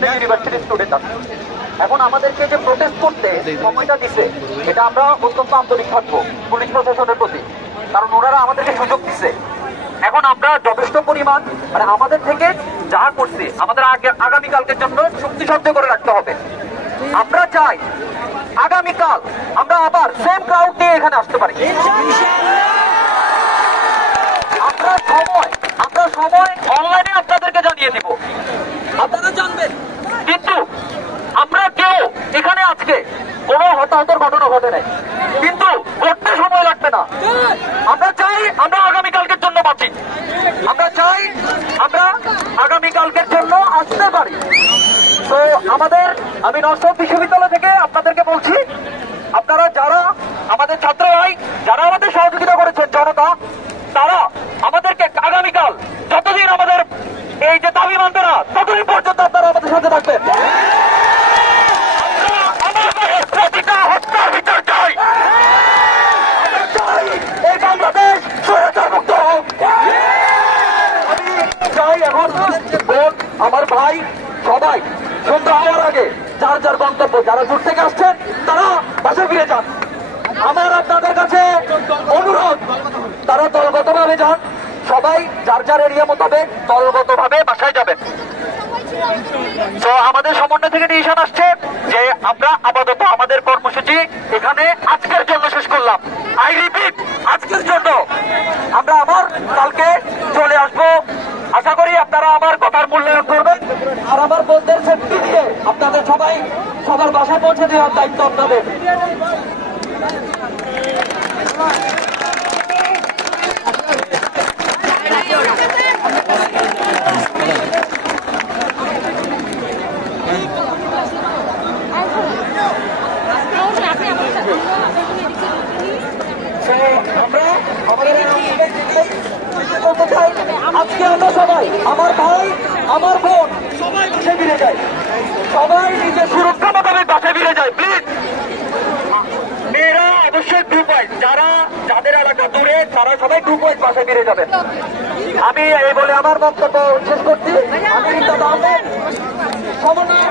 রাজশাহী ইউনিভার্সিটির স্টুডেন্ট আছে। এখন আমাদেরকে যে প্রোটেস্ট করতে সময়টা দিচ্ছে, এটা আমরা অত্যন্ত আন্তরিক থাকবো পুলিশ প্রশাসনের প্রতি, কারণ ওনারা আমাদেরকে সুযোগ দিচ্ছে। এখন আমরা যথেষ্ট পরিমাণ মানে আমাদের থেকে যা করছি আমাদের আগামীকালকের জন্য শক্তি সঞ্চ করে রাখতে হবে। আমরা চাই আগামীকাল আমরা আবার সেম ক্রাউড নিয়ে এখানে আসতে পারি। আমরা সময় অনলাইনে আপনাদেরকে জানিয়ে দিব, আপনারা জানবেন। কিন্তু আমরা কেউ এখানে আজকে কোনো হতাহতের ঘটনা ঘটে নাই, কিন্তু ঘটতে সময় লাগবে না। আমরা চাই আমরা আগামীকালকের জন্য বাঁচি, আমরা চাই আমরা আগামীকালকের জন্য আসতে পারি। তো আমি নরসিংদী বিশ্ববিদ্যালয় থেকে আপনাদেরকে বলছি, আপনারা যারা আমাদের ছাত্র ভাই, যারা আমাদের সহযোগিতা করেছেন জনতা, তারা আমাদেরকে আগামীকাল যতদিন আমাদের এই যে দাবি মানবে না ততদিন পর্যন্ত আপনারা আমাদের সাথে থাকবেন। প্রতিটা হত্যার বিচার চাই, এই বাংলাদেশ স্বৈরাচার মুক্ত হোক। আমি চাই এখন বোন, আমার ভাই, সবাই সন্ধ্যা হওয়ার আগে যার যার গন্তব্য, যারা দূর থেকে আসছেন তারা বাসায় ফিরে যান। আমার আপনাদের কাছে অনুরোধ, তারা দলগতভাবে যান, সবাই যার যার এরিয়া মোতাবেক দলগতভাবে বাসায় যাবেন। তো আমাদের সমন্বয় থেকে ডিসিশন আসছে যে আমরা আপাতত আমাদের কর্মসূচি এখানে আজকের জন্য শেষ করলাম। আই রিপিট, আজকের জন্য। আমরা আবার কালকে চলে আসবো। আশা করি আপনারা আমার কথার মূল্যায়ন করবেন, আর আমার বন্ধুদের সেফটি দিয়ে আপনাদের সবার বাসায় পৌঁছে দেওয়ার দায়িত্ব আপনাদের। আজকে আমরা সবাই, আমার ভাই, আমার বোন, সবাই বাসায় ফিরে যাই, সবাই নিজের সুরক্ষা মোতাবেক বাসায় ফিরে যায়। প্লিজ মেয়েরা অবশ্যই গ্রুপ ওয়াইজ, যাদের এলাকা দূরে তারা সবাই গ্রুপ ওয়াইজ বাসায় ফিরে যাবেন। আমি এই বলে আমার বক্তব্য শেষ করছি। আমি সমন্বয়